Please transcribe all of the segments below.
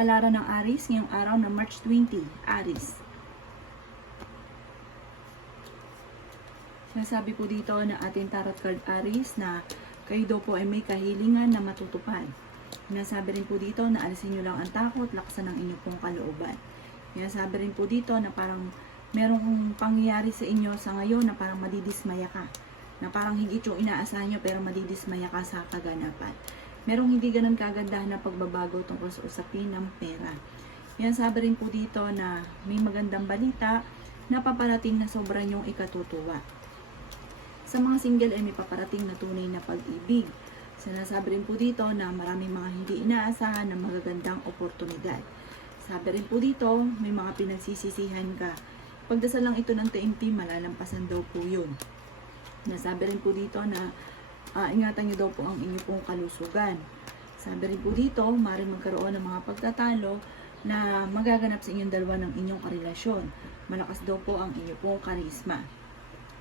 kapalaran ng Aries ngayong araw na March 20, Aries. Sinasabi po dito na ating tarot card Aries na kayo daw po ay may kahilingan na matutupad. Sinasabi rin po dito na alisin nyo lang ang takot, laksan ang inyong pong kalooban. Sinasabi rin po dito na parang merong pangyayari sa inyo sa ngayon na parang madidismaya ka. Na parang higit yung inaasahan nyo pero madidismaya ka sa kaganapan. Merong hindi ganun kagandahan na pagbabago tungkol sa usapin ng pera. Sinasabi rin po dito na may magandang balita na paparating na sobrang yung ikatutuwa. Sa mga single ay may paparating na tunay na pag-ibig. Sinasabi rin po dito na maraming mga hindi inaasahan na magagandang oportunidad. Sabi rin po dito, may mga pinagsisisihan ka. Pagdasal lang ito ng taimtim, malalampasan daw po yun. Sinasabi rin po dito na ingatan nyo daw po ang inyong pong kalusugan. Sabi rin po dito, maaaring magkaroon ng mga pagtatalo na magaganap sa inyong dalawa ng inyong karelasyon. Malakas daw po ang inyong pong karisma.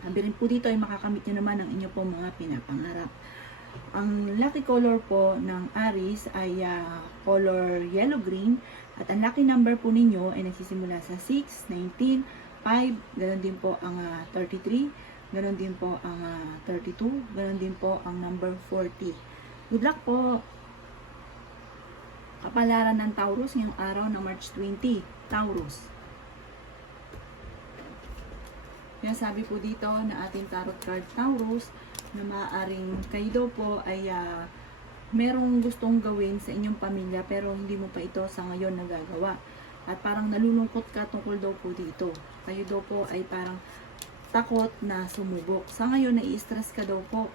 Sabi rin po dito ay makakamit nyo naman ang inyong pong mga pinapangarap. Ang lucky color po ng Aries ay color yellow-green at ang lucky number po ninyo ay nagsisimula sa 6, 19, 5, ganoon din po ang 33, ganoon din po ang 32, ganoon din po ang number 40. Good luck po! Kapalaran ng Taurus ngayong araw na March 20, Taurus. Kaya sabi po dito na ating tarot card Taurus na maaaring kayo daw po ay merong gustong gawin sa inyong pamilya pero hindi mo pa ito sa ngayon nagagawa. At parang nalulungkot ka tungkol daw po dito. Kayo daw po ay parang takot na sumubok. Sa ngayon, nai-stress ka daw po.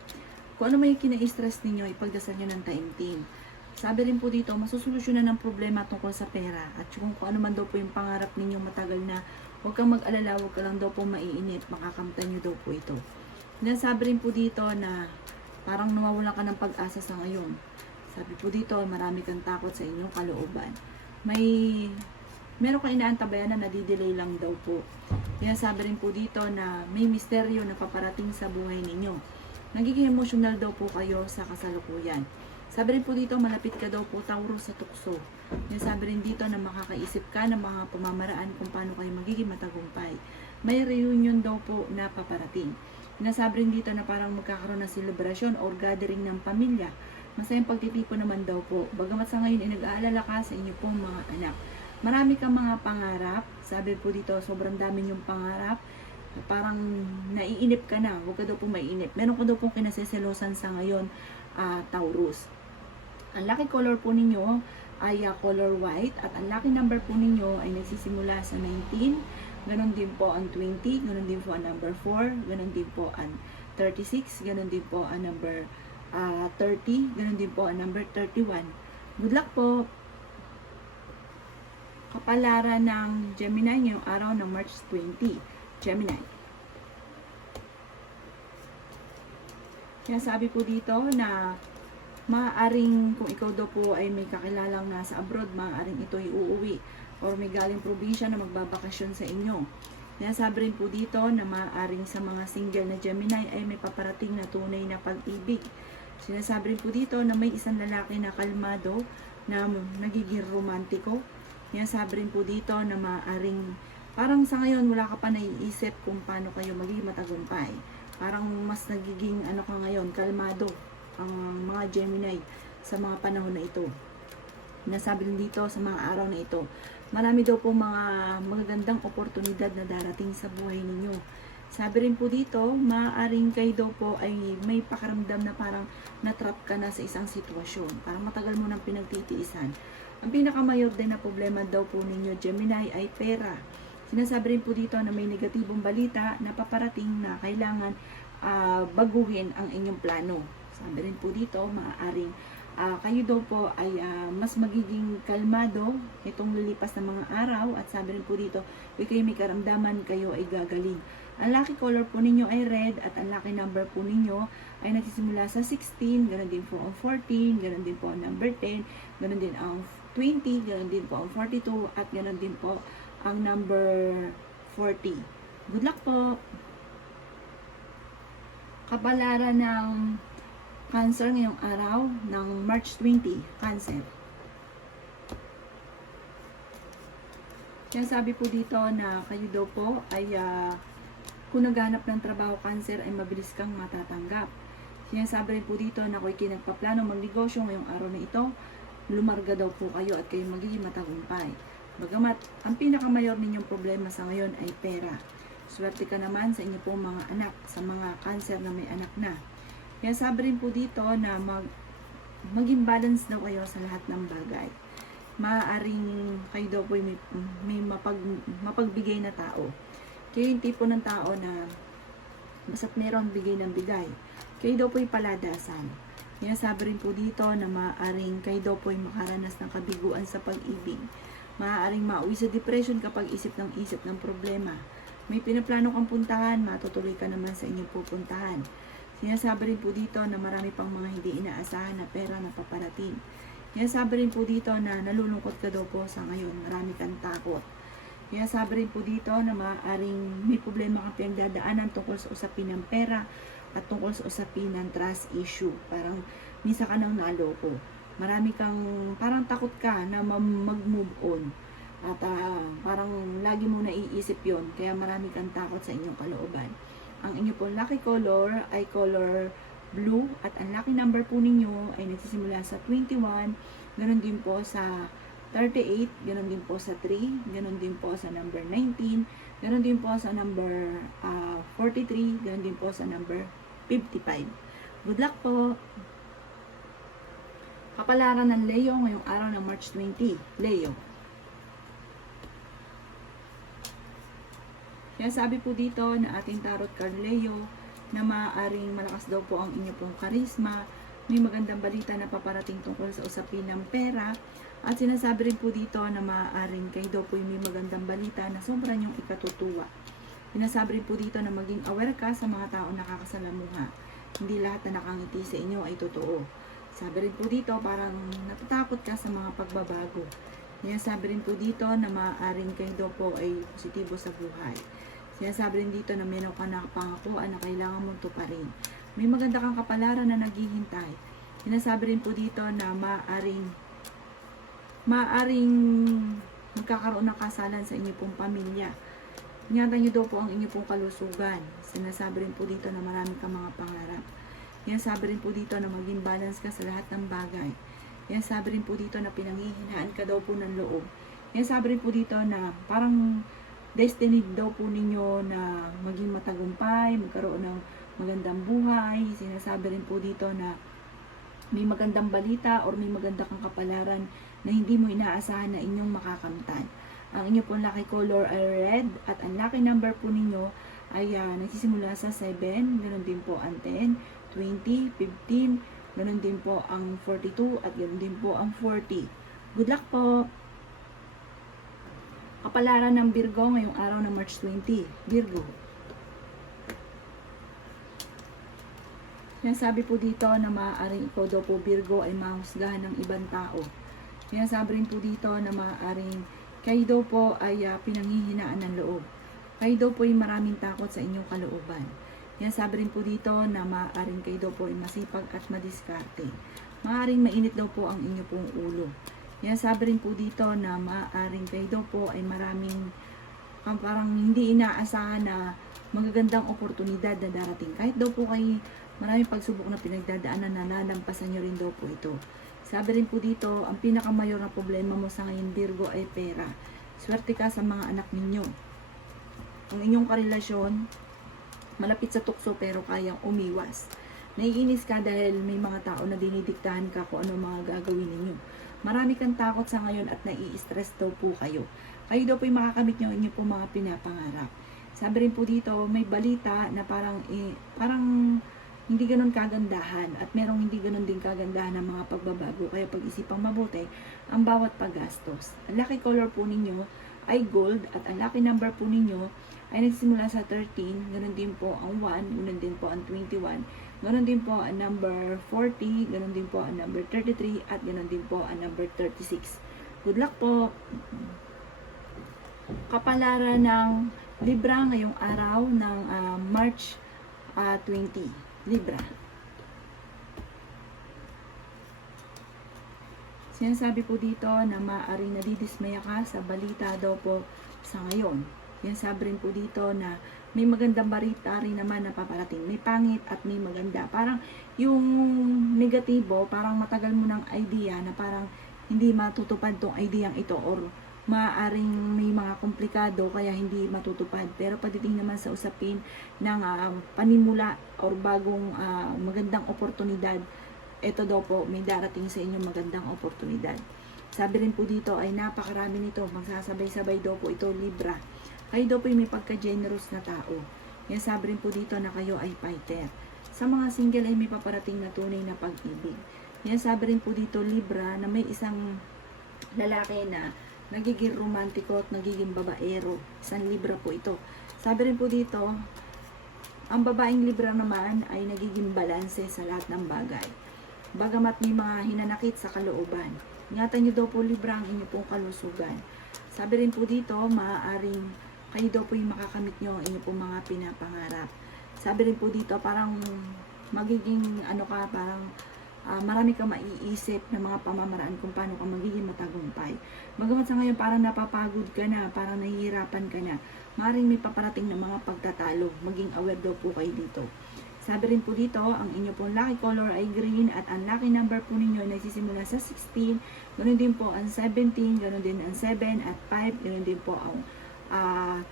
Kung ano may kina-stress ninyo, ipagdasal nyo ng taimtim. Sabi rin po dito, masusolusyonan ng problema tungkol sa pera. At kung ano man daw po yung pangarap ninyo matagal na, huwag kang mag-alala, huwag ka lang daw po maiinit. Makakamtan nyo daw po ito. Sabi rin po dito na parang nawawalan ka ng pag-asa sa ngayon. Sabi po dito, marami kang takot sa inyong kalooban. Meron kang inaantabayan na nadidelay lang daw po. Sabi rin po dito na may misteryo na paparating sa buhay ninyo. Nagiging emosyonal daw po kayo sa kasalukuyan. Sabi rin po dito, malapit ka daw po Taurus sa tukso. Sabi rin dito na makakaisip ka ng mga pamamaraan kung paano kayo magiging matagumpay. May reunion daw po na paparating. Sinasabi rin dito na parang magkakaroon ng selebrasyon or gathering ng pamilya. Masayang pagtitipon naman daw po. Bagamat sa ngayon ay nag-aalala ka sa inyo pong mga anak. Marami kang mga pangarap. Sabi po dito, sobrang dami yung pangarap. Parang naiinip ka na. Huwag ka daw pong maiinip. Meron ka daw pong kinaseselosan sa ngayon, Taurus. Ang lucky color po ninyo ay color white. At ang lucky number po ninyo ay nagsisimula sa 19. Ganon din po ang 20. Ganon din po ang number 4. Ganon din po ang 36. Ganon din po ang number 30. Ganon din po ang number 31. Good luck po! Kapalaran ng Gemini ngayong araw ng March 20. Gemini. Kaya sabi po dito na maaaring kung ikaw daw po ay may kakilalang nasa abroad, maaaring ito ay uuwi or may galing probinsya na magbabakasyon sa inyo. Kaya sabi rin po dito na maaaring sa mga single na Gemini ay may paparating na tunay na pag-ibig. Sinasabi rin po dito na may isang lalaki na kalmado na nagiging romantiko. Sabi rin po dito na maaaring parang sa ngayon wala ka pa naiisip kung paano kayo magiging matagumpay. Parang mas nagiging ka ngayon, kalmado ang mga Gemini sa mga panahon na ito. Nasabi rin dito sa mga araw na ito, marami daw po mga magagandang oportunidad na darating sa buhay ninyo. Sabi rin po dito, maaaring kayo daw po ay may pakaramdam na parang natrap ka na sa isang sitwasyon. Parang matagal mo nang pinagtitiisan. Ang pinakamayor din na problema daw po ninyo, Gemini, ay pera. Sinasabi rin po dito na may negatibong balita na paparating na kailangan baguhin ang inyong plano. Sabi rin po dito, maaaring kayo daw po ay mas magiging kalmado itong lilipas na mga araw. At sabi rin po dito, kayo may karamdaman, kayo ay gagaling. Ang lucky color po ninyo ay red at ang lucky number po ninyo ay nagsisimula sa 16, ganoon din po ang 14, ganoon din po ang number 10, ganoon din ang 20, ganoon din po ang 42, at ganoon din po ang number 40. Good luck po! Kapalaran ng Cancer ngayong araw ng March 20, Cancer. Kaya sabi po dito na kayo daw po ay kung naghanap ng trabaho cancer ay mabilis kang matatanggap. Sinasabi rin po dito na kung kinagpaplano magnegosyo ngayong araw na ito, lumarga daw po kayo at kayo magiging matagumpay. Bagamat ang pinakamayor ninyong problema sa ngayon ay pera. Swerte ka naman sa inyo pong mga anak, sa mga cancer na may anak na. Kaya sabi rin po dito na maging balance daw kayo sa lahat ng bagay. Maaaring kayo daw po may mapagbigay na tao. Kayo yung tipo ng tao na basta't meron bigay ng bigay. Kayo daw po'y paladasan. Kaya sabi rin po dito na maaaring kayo daw po'y makaranas ng kabiguan sa pag-ibig. Maaaring mauwi sa depression kapag isip ng problema. May pinaplano kang puntahan, matutuloy ka naman sa inyong pupuntahan. Sinasabi rin po dito na marami pang mga hindi inaasahan na pera na paparating. Sinasabi rin po dito na nalulungkot ka daw po sa ngayon, marami kang takot. Kaya sabi rin po dito na maaaring may problema kang pinagdadaanan tungkol sa usapin ng pera at tungkol sa usapin ng trust issue. Parang minsan ka nang naloko. Marami kang, parang takot ka na mag-move on. At parang lagi mo naiisip yon, kaya marami kang takot sa inyong kalooban. Ang inyo pong lucky color ay color blue at ang lucky number po ninyo ay nagsisimula sa 21, ganun din po sa 38, ganun din po sa 3, ganun din po sa number 19, ganun din po sa number 43, ganun din po sa number 55. Good luck po! Kapalaran ng Leo ngayong araw ng March 20. Leo. Kaya sabi po dito na ating tarot card Leo na maaaring malakas daw po ang inyo pong karisma. May magandang balita na paparating tungkol sa usapin ng pera. At sinasabi rin po dito na maaaring kayo daw po may magandang balita na sobrang yung ikatutuwa. Sinasabi rin po dito na maging aware ka sa mga tao nakakasalamuha. Hindi lahat na nakangiti sa inyo ay totoo. Sabi rin po dito parang natatakot ka sa mga pagbabago. Sinasabi rin po dito na maaaring kayo daw po ay positibo sa buhay. Sinasabi rin dito na meron ka na pangakuan na kailangan mong tuparin. May maganda kang kapalaran na naghihintay. Sinasabi rin po dito na maaaring magkakaroon ng kasalan sa inyo pong pamilya. Ingatan nyo daw po ang inyo pong kalusugan. Sinasabi rin po dito na marami kang mga pangarap. Sinasabi rin po dito na maging balance ka sa lahat ng bagay. Sinasabi rin po dito na pinanghihinaan ka daw po ng loob. Sinasabi rin po dito na parang destiny daw po ninyo na maging matagumpay, magkaroon ng magandang buhay. Sinasabi rin po dito na may magandang balita or may maganda kang kapalaran na hindi mo inaasahan na inyong makakamtan. Ang inyo pong lucky color ay red at ang lucky number po ninyo ay nagsisimula sa 7, ganoon din po ang 10, 20, 15, ganoon din po ang 42 at ganoon din po ang 40. Good luck po! Kapalaran ng Virgo ngayong araw ng March 20. Virgo. Sinasabi po dito na maaaring ikaw daw po Virgo ay mahusgahan ng ibang tao. Sinasabi rin po dito na maaaring kayo daw po ay pinanghihinaan ng loob. Kayo daw po ay maraming takot sa inyong kalooban. Sinasabi rin po dito na maaaring kayo daw po ay masipag at madiskarte. Maaaring mainit daw po ang inyo pong ulo. Sinasabi rin po dito na maaaring kayo daw po ay maraming parang hindi inaasahan na magagandang oportunidad na darating. Kahit daw po kayo maraming pagsubok na pinagdadaanan na nalampasan nyo rin daw po ito. Sabi rin po dito, ang pinakamayor na problema mo sa ngayon Virgo ay pera. Swerte ka sa mga anak ninyo. Ang inyong karelasyon, malapit sa tukso pero kayang umiwas. Naiinis ka dahil may mga tao na dinidiktahan ka kung ano mga gagawin ninyo. Marami kang takot sa ngayon at nai-stress daw po kayo. Kayo daw po yung makakamit nyo inyo po mga pinapangarap. Sabi rin po dito, may balita na parang hindi ganun kagandahan at merong hindi ganun din kagandahan ng mga pagbabago. Kaya pag-isipang mabuti ang bawat paggastos. Ang lucky color po ninyo ay gold at ang lucky number po ninyo ay nagsimula sa 13, ganun din po ang 1, ganun din po ang 21, ganun din po ang number 40, ganun din po ang number 33, at ganun din po ang number 36. Good luck po! Kapalaran ng Libra ngayong araw ng March 20. Libra. Sinasabi po dito na maaaring nadidismaya ka sa balita daw po sa ngayon. Sinasabi rin po dito na may magandang balita rin naman na paparating. May pangit at may maganda. Parang yung negatibo, parang matagal mo ng idea na parang hindi matutupad tong ideyang ito or maaaring may mga komplikado kaya hindi matutupad. Pero pagdating naman sa usapin ng panimula or bagong magandang oportunidad, ito daw po may darating sa inyo magandang oportunidad. Sabi rin po dito ay napakarami nito, magsasabay-sabay daw po ito Libra. Kayo daw po may pagka-generous na tao. Yan sabi rin po dito na kayo ay fighter. Sa mga single ay may paparating na tunay na pag-ibig. Yan sabi rin po dito Libra na may isang lalaki na nagiging romantiko at nagiging babaero. Isang Libra po ito. Sabi rin po dito, ang babaeng Libra naman ay nagiging balanse sa lahat ng bagay. Bagamat may mga hinanakit sa kalooban. Ingatan nyo daw po Libra ang inyo pong kalusugan. Sabi rin po dito, maaaring kayo daw po yung makakamit nyo ang inyo pong mga pinapangarap. Sabi rin po dito, parang magiging parang marami kang maiisip na mga pamamaraan kung paano ka magiging matagumpay. Bagamat sa ngayon parang napapagod ka na, parang nahihirapan ka na, maaaring may paparating na mga pagtatalo. Maging aware daw po kayo dito. Sabi rin po dito, ang inyo pong lucky color ay green at ang lucky number po ninyo ay nagsisimula sa 16, ganoon din po ang 17, ganoon din ang 7 at 5, ganoon din po ang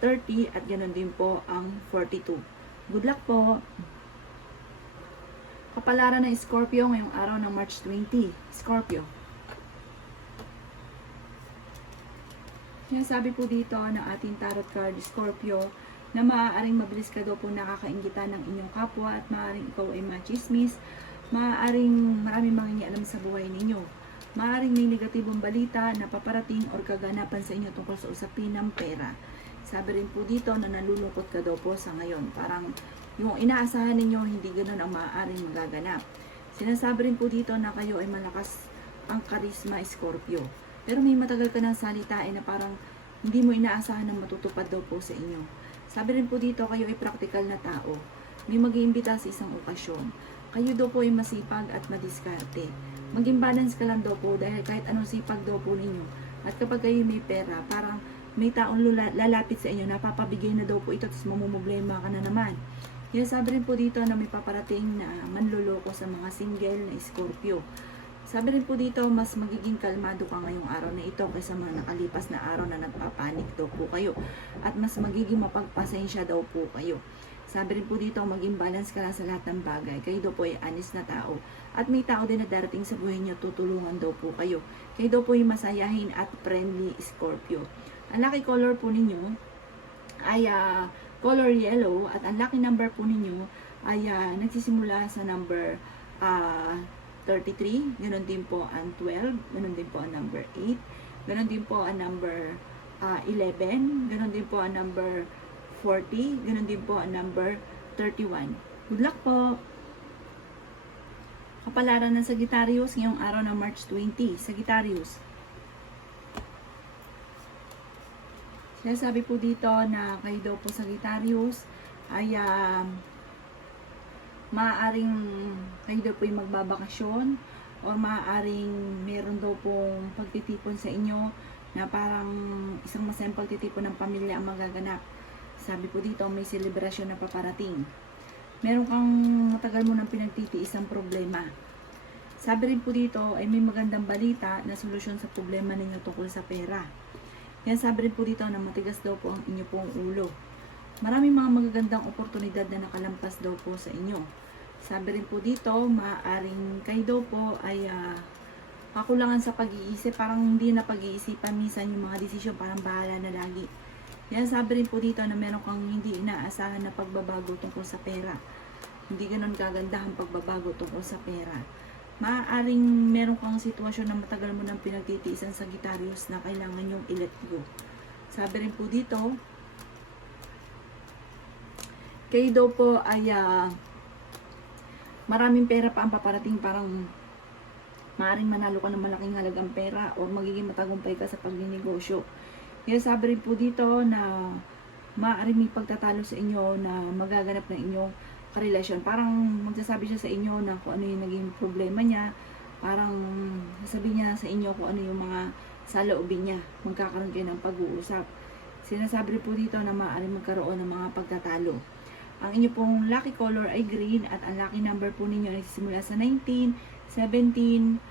30 at ganoon din po ang 42. Good luck po! Kapalaran ng Scorpio ngayong araw ng March 20. Scorpio. Sinasabi po dito ng ating tarot card, Scorpio, na maaaring mabilis ka daw po nakakaingitan ng inyong kapwa at maaaring ikaw ay machismis, maaaring maraming mangingialam sa buhay ninyo. Maaaring may negatibong balita na paparating or kaganapan sa inyo tungkol sa usapin ng pera. Sabi rin po dito na nalulungkot ka daw po sa ngayon. Parang yung inaasahan ninyo, hindi ganun ang maaaring magaganap. Sinasabi rin po dito na kayo ay malakas ang karisma, Scorpio. Pero may matagal ka ng salitain na parang hindi mo inaasahan na matutupad daw po sa inyo. Sabi rin po dito, kayo ay practical na tao. May mag-iimbita sa isang okasyon. Kayo daw po ay masipag at madiskarte. Maging balance ka lang daw po dahil kahit anong sipag daw po ninyo. At kapag kayo may pera, parang may taong lalapit sa inyo, napapabigay na daw po ito, tapos mamumblema ka na naman. Yan sabi rin po dito na may paparating na manloloko sa mga single na Scorpio. Sabi rin po dito, mas magiging kalmado ka ngayong araw na ito kaysa mga nakalipas na araw na nagpapanik daw po kayo. At mas magiging mapagpasensya daw po kayo. Sabi rin po dito, maging balance ka lang sa lahat ng bagay. Kayo daw po ay honest na tao. At may tao din na darating sa buhay niyo, tutulungan daw po kayo. Kayo daw po ay masayahin at friendly, Scorpio. Ang lucky color po ninyo ay color yellow. At ang lucky number po ninyo ay nagsisimula sa number 33, ganoon din po ang 12, ganoon din po ang number 8, ganoon din po ang number 11, ganoon din po ang number 40, ganoon din po ang number 31. Good luck po! Kapalaran ng Sagittarius ngayong araw ng March 20. Sagittarius. Sinasabi po dito na kayo daw po Sagittarius ay maaaring kayo daw po yung magbabakasyon o maaaring meron daw pong pagtitipon sa inyo na parang isang masayang pagtitipon ng pamilya ang magaganap. Sabi po dito may selebrasyon na paparating. Meron kang matagal mo nang pinagtitiis ang problema. Sabi rin po dito ay may magandang balita na solusyon sa problema ninyo tungkol sa pera. Yan sabi rin po dito na matigas daw po ang inyo pong ulo. Maraming mga magagandang oportunidad na nakalampas daw po sa inyo. Sabi rin po dito, maaaring kayo daw po ay kakulangan sa pag-iisip. Parang hindi na pag-iisipan minsan yung mga desisyon, parang bahala na lagi. Yan sabi rin po dito na meron kang hindi inaasahan na pagbabago tungkol sa pera. Hindi ganun kaganda ang pagbabago tungkol sa pera. Maaaring meron kang sitwasyon na matagal mo nang pinagtitiisan sa Sagittarius na kailangan yung i-let go. Sabi rin po dito, kayo daw po ay maraming pera pa ang paparating, parang maaaring manalo ka ng malaking halagang pera o magiging matagumpay ka sa pagninegosyo. Kaya sabi rin po dito na maaaring may pagtatalo sa inyo na magaganap ng inyong karelasyon. Parang magsasabi siya sa inyo na kung ano yung naging problema niya Parang sasabihin niya sa inyo kung ano yung mga saloobin niya. Magkakaroon kayo ng pag-uusap. Sinasabi rin po dito na maaaring magkaroon ng mga pagtatalo. Ang inyo pong lucky color ay green at ang lucky number po ninyo ay simula sa 19, 17,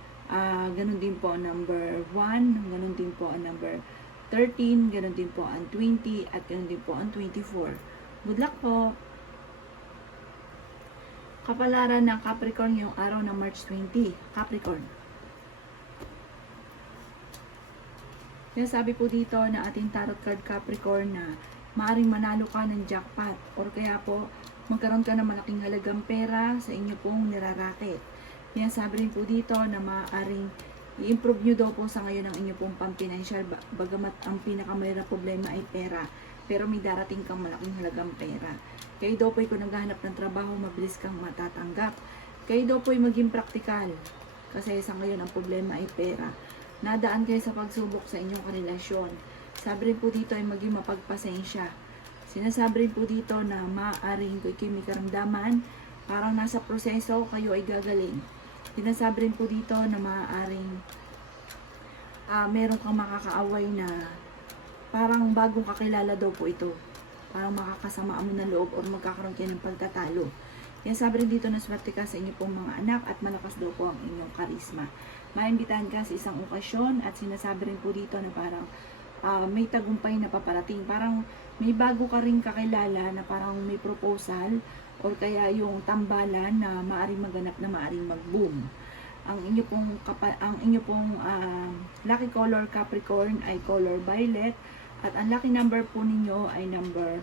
ganun din po ang number 1, ganun din po ang number 13, ganun din po ang 20, at ganun din po ang 24. Good luck po! Kapalaran ng Capricorn yung araw ng March 20. Capricorn. Kaya sabi po dito na ating tarot card Capricorn na maaaring manalo ka ng jackpot or kaya po magkaroon ka ng malaking halagang pera sa inyo pong niraraket. Kaya sabi rin po dito na maaaring i-improve nyo daw po sa ngayon ang inyo pong pampinancial, bagamat ang pinakamalala problema ay pera, pero may darating kang malaking halagang pera. Kayo daw po'y kung naghahanap ng trabaho, mabilis kang matatanggap. Kayo daw po'y maging praktikal, kasi sa ngayon ang problema ay pera. Nadaan kayo sa pagsubok sa inyong karelasyon. Sabi rin po dito ay maging mapagpasensya. Sinasabi rin po dito na maaaring kayo may karamdaman, parang nasa proseso, kayo ay gagaling. Sinasabi rin po dito na maaaring meron kang makakaaway na parang bagong kakilala daw po ito. Parang makakasama mo ng loob o magkakaroon kayo ng pagtatalo. Kaya sabi rin dito na swerte ka sa inyo pong mga anak at malakas daw po ang inyong karisma. Maimbitahan ka sa isang okasyon at sinasabi rin po dito na parang may tagumpay na paparating. Parang may bago ka rin kakilala na parang may proposal or kaya yung tambalan na maaring maganap na maaring mag-boom. Ang inyo pong lucky color Capricorn ay color violet at ang lucky number po ninyo ay number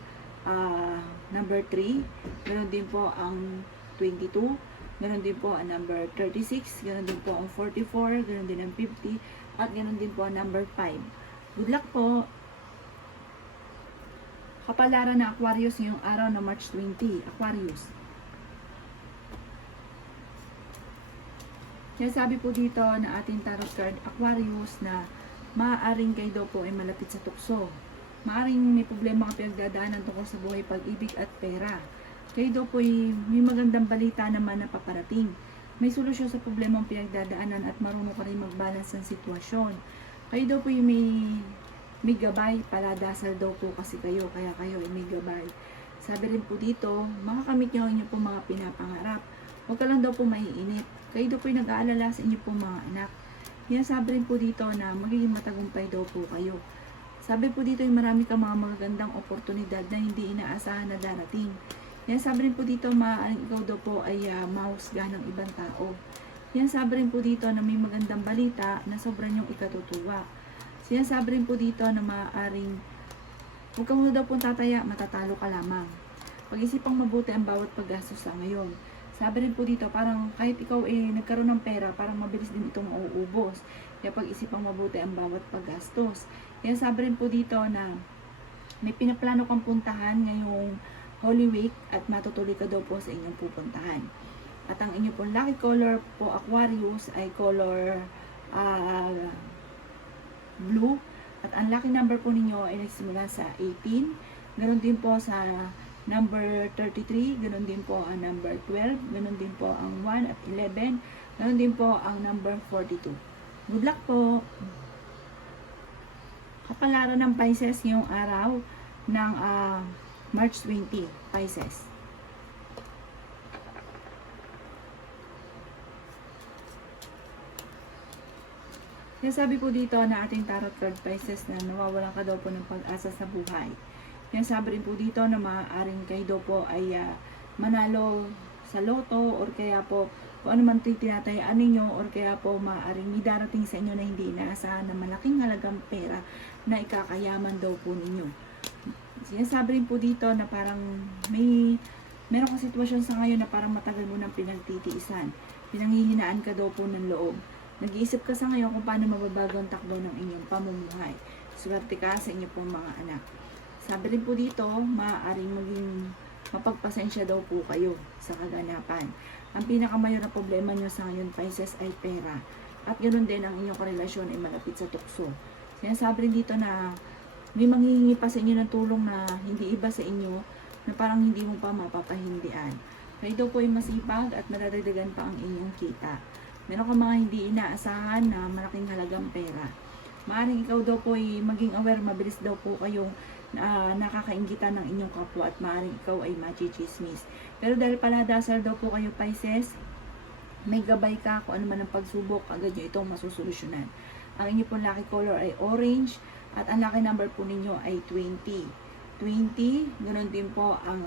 3. Meron din po ang 22, meron din po ang number 36, meron din po ang 44, meron din ang 50 at meron din po ang number 5. Good luck po! Kapalaran na Aquarius ngayong araw na March 20. Aquarius. Kaya sabi po dito na ating tarot card Aquarius na maaaring kayo daw po ay malapit sa tukso. Maaaring may problema ka pinagdadaanan tungkol sa buhay, pag-ibig at pera. Kayo daw po ay may magandang balita naman na paparating. May solusyon sa problemang pinagdadaanan at marunong ka rin mag-balance ng sitwasyon. Kayo daw po ay may gabay, paladasal daw po kasi kayo, kaya kayo ay may gabay. Sabi rin po dito, makakamit nyo ang inyo po mga pinapangarap. Huwag ka lang daw po maiinit. Kayo daw po ay nag-aalala sa inyo po mga anak. Yan sabi rin po dito na magiging matagumpay daw po kayo. Sabi po dito ay marami kang mga magagandang oportunidad na hindi inaasahan na darating. Yan sabi rin po dito maaaring ikaw daw po ay mahusgahan ng ibang tao. Yan sabi rin po dito na may magandang balita na sobrang yung ikatutuwa. Sinasabi rin po dito na maaaring huwag ka muna daw pong tataya, matatalo ka lamang. Pag-isipang mabuti ang bawat paggastos sa ngayon. Sabi rin po dito, parang kahit ikaw nagkaroon ng pera, parang mabilis din itong mauubos. Kaya pag-isipang mabuti ang bawat paggastos. Kaya sabi rin po dito na may pinaplano kang puntahan ngayong Holy Week at matutuloy ka daw po sa inyong pupuntahan. At ang inyong pong lucky color po Aquarius ay color blue. At ang lucky number po ninyo ay nagsimula sa 18. Ganon din po sa number 33. Ganon din po ang number 12. Ganon din po ang 1 at 11. Ganon din po ang number 42. Good luck po! Kapalaran ng Pisces yung araw ng March 20. Pisces. Kaya sabi po dito na ating tarot card Pisces na nawawalan ka daw po ng pag-asa sa buhay. Kaya sabi rin po dito na maaaring kayo daw po ay manalo sa loto or kaya po kung ano man tinatayaan ninyo or kaya po maaaring may darating sa inyo na hindi inaasahan na malaking halagang pera na ikakayaman daw po ninyo. Sinasabi rin po dito na parang meron kang sitwasyon sa ngayon na parang matagal mo nang pinagtitiisan. Pinanghihinaan ka daw po ng loob. Nag-iisip ka sa ngayon kung paano mababago ang takbo ng inyong pamumuhay. Swerte ka sa inyo pong mga anak. Sabi rin po dito, maaaring maging mapagpasensya daw po kayo sa kaganapan. Ang pinakamayor na problema nyo sa ngayon, Pisces, ay pera. At ganoon din ang inyong karelasyon ay malapit sa tukso. Sinasabi rin dito na may manghihingi pa sa inyo ng tulong na hindi iba sa inyo na parang hindi mo pa mapapahindian. Kayo daw po ay masipag at madadagdagan pa ang inyong kita. meron kang mga hindi inaasahan na malaking halagang pera. Maaring ikaw daw po ay maging aware, mabilis daw po kayong nakakaingitan ng inyong kapwa at maaring ikaw ay machichismis. Pero dahil paladasal daw po kayo Pisces, may gabay ka kung ano man ang pagsubok, agad nyo itong masusolusyonan. Ang inyo pong lucky color ay orange at ang lucky number po ninyo ay 20. 20, ganoon din po ang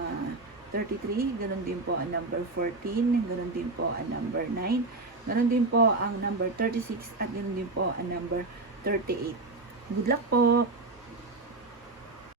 33, ganoon din po ang number 14, ganoon din po ang number 9, ganoon din po ang number 36 at ganoon din po ang number 38. Good luck po!